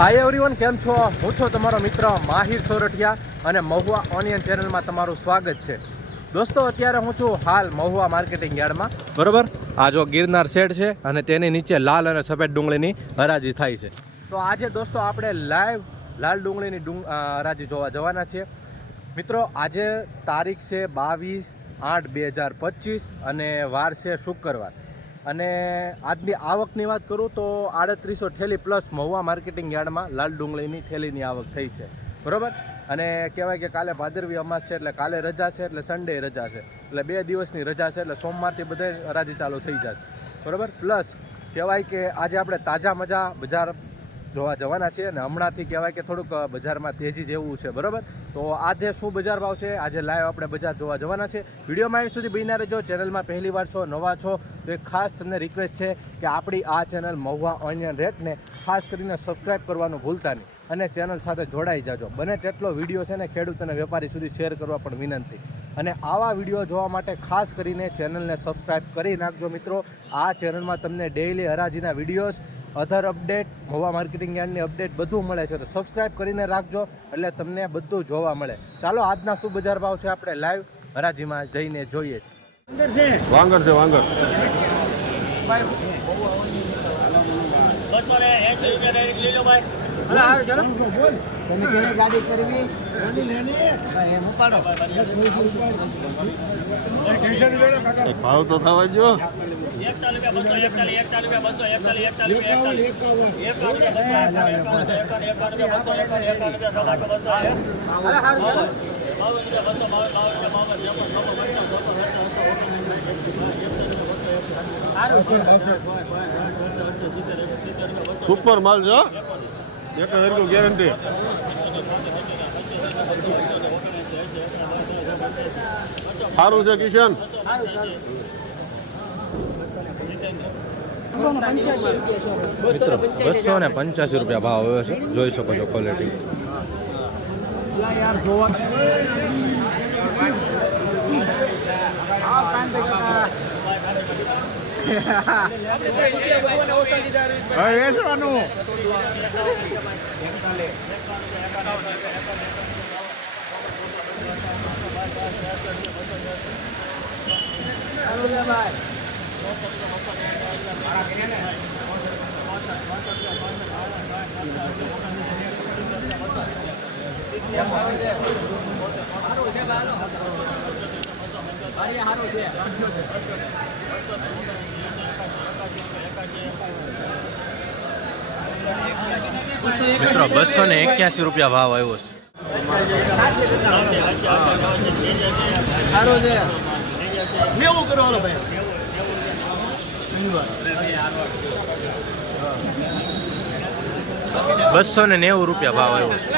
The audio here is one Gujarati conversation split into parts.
હાય એવરીવન કેમ છો? હું છો તમારો મિત્ર માહિર સોરઠિયા અને મહુવા ઓનિયન ચેનલમાં તમારું સ્વાગત છે. દોસ્તો, અત્યારે હું છું હાલ મહુવા માર્કેટિંગ યાર્ડમાં. બરોબર? આ જો ગિરનાર શેડ છે અને તેની નીચે લાલ અને સફેદ ડુંગળીની હરાજી થાય છે. તો આજે દોસ્તો, આપણે લાઈવ લાલ ડુંગળીની ડુંગ હરાજી જોવા જવાના છીએ. મિત્રો, આજે તારીખ છે બાવીસ આઠ બે હજાર પચીસ અને વાર છે શુક્રવાર. અને આજની આવકની વાત કરું તો આડત્રીસો થેલી પ્લસ મહુવા માર્કેટિંગ યાર્ડમાં લાલ ડુંગળીની થેલીની આવક થઈ છે. બરાબર? અને કહેવાય કે કાલે ભાદરવી અમાસ છે એટલે કાલે રજા છે એટલે સન્ડે રજા છે. એટલે બે દિવસની રજા છે એટલે સોમવારથી બધે હરાજી ચાલુ થઈ જાય. બરોબર? પ્લસ કહેવાય કે આજે આપણે તાજા મજા, બજાર જોવા જવાના છીએ અને હમણાંથી કહેવાય કે થોડુંક બજારમાં તેજી જેવું છે, બરાબર? તો આજે શું બજાર ભાવ છે? આજે લાઈવ આપણે બજાર જોવા જવાના છે. વિડીયોમાં એન્ડ સુધી બીના રહેજો. ચેનલમાં પહેલી વાર છો, નવા છો, તો એક ખાસ તમને રિક્વેસ્ટ છે કે આપણી આ ચેનલ મહુવા ઓનિયન રેટને ખાસ કરીને સબસ્ક્રાઈબ કરવાનું ભૂલતા નહીં અને ચેનલ સાથે જોડાઈ જાજો. બને તેટલો વીડિયો છે ને ખેડૂત અને વેપારી સુધી શેર કરવા પણ વિનંતી. અને આવા વીડિયો જોવા માટે ખાસ કરીને ચેનલને સબસ્ક્રાઈબ કરી નાખજો મિત્રો. આ ચેનલમાં તમને ડેઇલી હરાજીના વિડીયોઝ અધર અપડેટ હોવા માર્કેટિંગ યાર્ડની અપડેટ બધું મળે છે. તો સબસ્ક્રાઈબ કરીને રાખજો એટલે તમને બધું જોવા મળે. ચાલો આજના શું બજાર ભાવ છે આપણે લાઈવ હરાજીમાં જઈને જોઈએ. વાંગર છે. વાંગર તમે કેવી ગાડી કરવી ભાવ તો થવા જો સુપર માલ છે. એક હરકું ગેરંટી સારું છે કિશન મિત્રો બસો ને પંચ્યાસી રૂપિયા ભાવ આવ્યો છે. જોઈ શકો છો ક્વોલિટી હવે વેચવાનું. મારી હારો છે મિત્રો બસો ને એક્યાસી રૂપિયા ભાવ આવ્યો છે. બસો ને નેવું રૂપિયા ભાવ આવ્યો છે.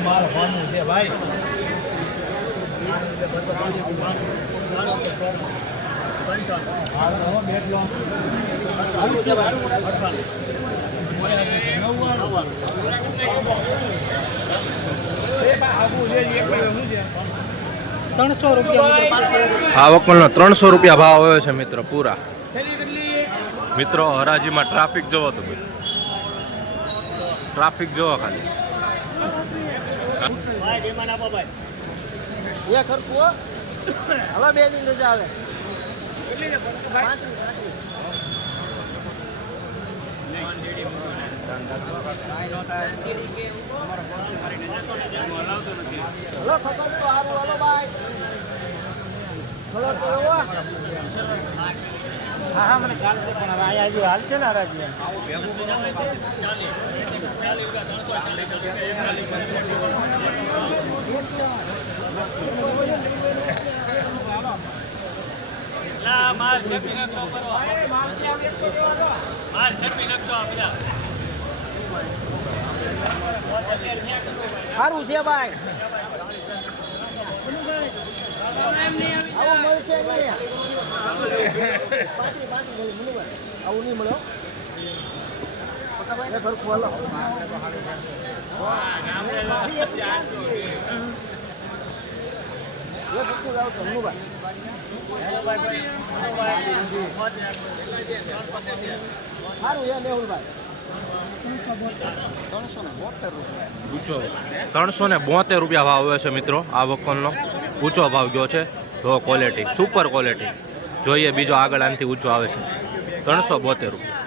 મારો ફોન છે ભાઈ ત્રણસો રૂપિયા આ વકલનો ત્રણસો રૂપિયા ભાવ આવ્યો છે મિત્ર, પૂરા. મિત્રો, હરાજીમાં ટ્રાફિક જોવો તમે. ટ્રાફિક જોવો ખાલી. એ ખરખું હલો બે દિન રજા આવે. હલો ખબર તો હારું. Hello by. હલો તો? હા. હા મને ખ્યાલ છે પણ હવે અહીંયા હજુ હાલ છે ને હરાજી સારું છે ભાઈ. આવું મળશે નહીં. આવું નહીં મળ્યો ભરખું હાલો. એ ભરખું જાઓ તો મનુભાઈ. સારું છે મેહુલભાઈ ઊંચો ત્રણસો ને બોતેર રૂપિયા ભાવ આવ્યો છે મિત્રો આ વખતનો. ઊંચો ભાવ ગયો છે. જો ક્વોલિટી સુપર ક્વોલિટી જોઈએ બીજો આગળ આનાથી ઊંચો આવે છે. ત્રણસો બોતેર રૂપિયા.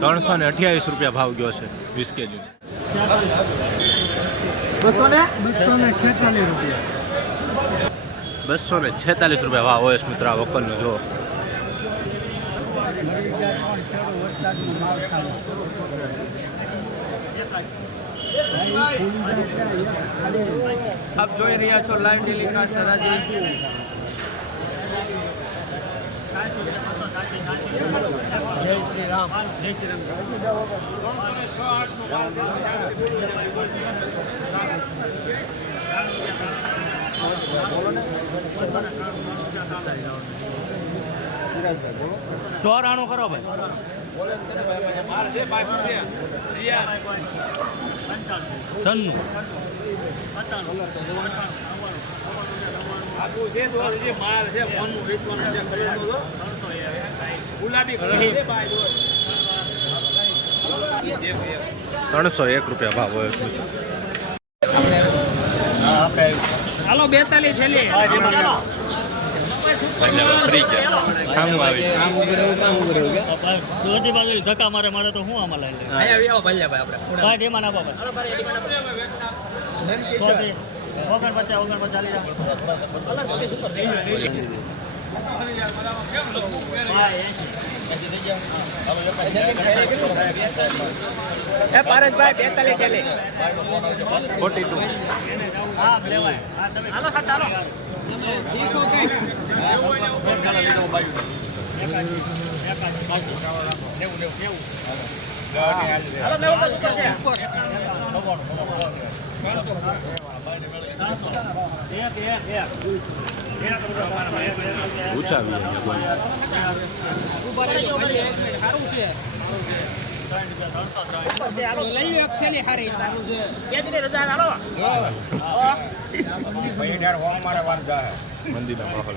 ત્રણસો ને અઠ્યાવીસ રૂપિયા ભાવ ગયો છે વીસ કેજી. બસો ને છેતાલીસ રૂપિયા. ભાવ હોય છે મિત્રો આ જો આપ જોઈ રહ્યા છો લાઈવ ટેલિકાસ્ટ હરાજી જય શ્રી ચોરાણું કરો ભાઈ. તન્નું ત્રણસો એક રૂપિયા ભાવ હોય હાલો બેતાલીસ થેલી ધક્કા મારે મારે તો હું આમાં લઈ લે ભાઈ. ના બાબા સોથી ઓગણ પચાસ ઓગણ પચાસ ચાલી એ પારસભાઈ બેતાલીસ થેલી ફોર્ટી ટુ. હા લેવાય. હાલો ખાસ હાલો હાલો નેવું તો સુપર છે ઊંચા આવી ગયા લઈ એક થેલી હારી બે દિને રજા હાલો મંદિરના માહોલ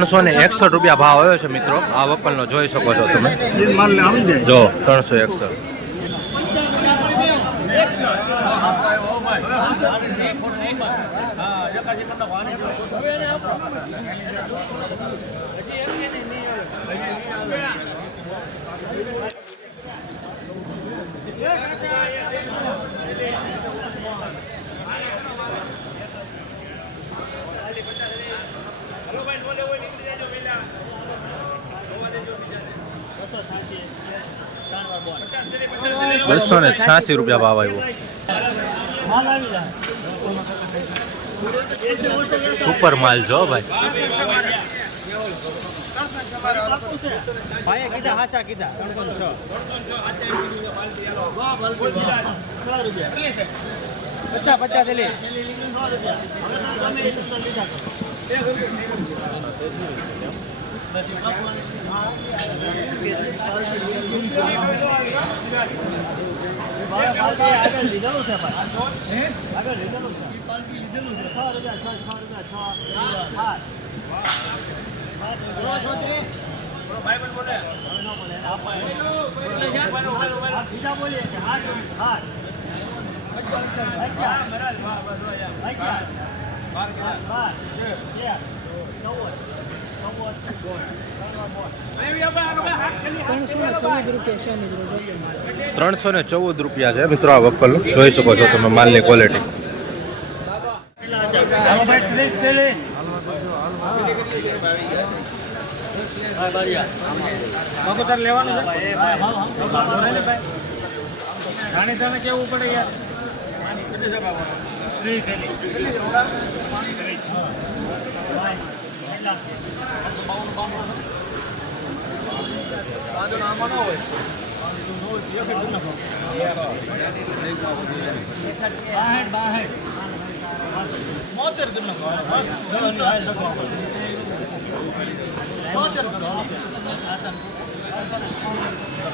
ત્રણસો ને એકસઠ રૂપિયા ભાવ આવ્યો છે મિત્રો. આ વપનનો જોઈ શકો છો તમે. જો ત્રણસો એકસઠ બસો ને છ્યાસી રૂપિયા ભાવ આવ્યો. સુપર માલ જો ભાઈ. કીધા હાસા કીધા ત્રણસો પચાસ પચાસ અગિયાર બાર તેર ચૌદ ત્રણસો ને ચૌદ રૂપિયા છે મિત્રો આ વકલ જોઈ શકો છો તમે માલની ક્વોલિટી કેવું પડે હાલો.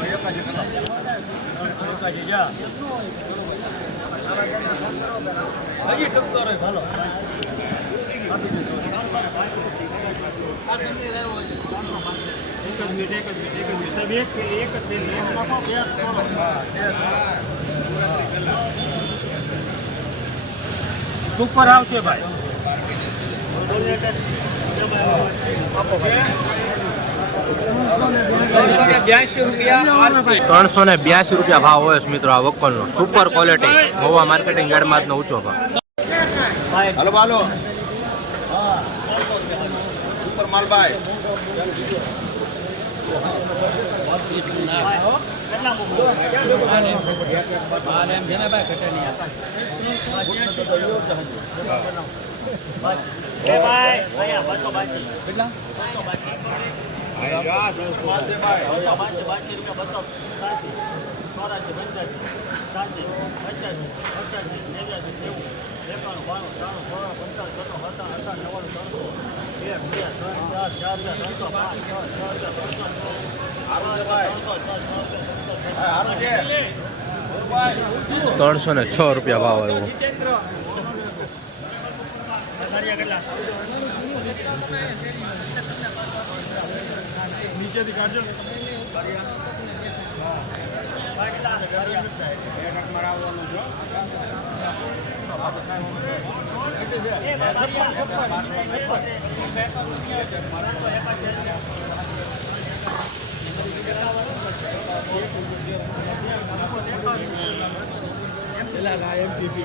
એકાશી, હજી ઠપકો રહે, હાલો. ઉપર આવશે ભાઈ. ત્રણસો ને બ્યાસી રૂપિયા ભાવ હોય છે મિત્રો આ વકલનો સુપર ક્વોલિટી મહુવા માર્કેટિંગ યાર્ડમાં નો ઊંચો ભાવ. હાલો બાલો ઉપર માલભાઈ. ચોરાસી પંચ્યાસી સાસી પંચ્યાસી પંચ્યાસી નેવ્યાસી નેવું એકાણું બાણું ત્રાણું ચોરાણું પંચાવન સત્તાવન અઠાવન અઠાવન નવ્વાણું ત્રણસો એક બે ત્રણ ચાર ચાર હજાર ત્રણસો પાંચ છ છ હજાર ત્રણસો છે ત્રણસો ને છ રૂપિયા ભાવ આવ્યો. નીચેથી કાઢજો ఇలా నా ఎంపీపీ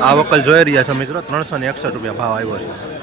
આ વકલ જોઈ રહ્યા છો મિત્રો ત્રણસો ને એકસઠ રૂપિયા ભાવ આવ્યો છે.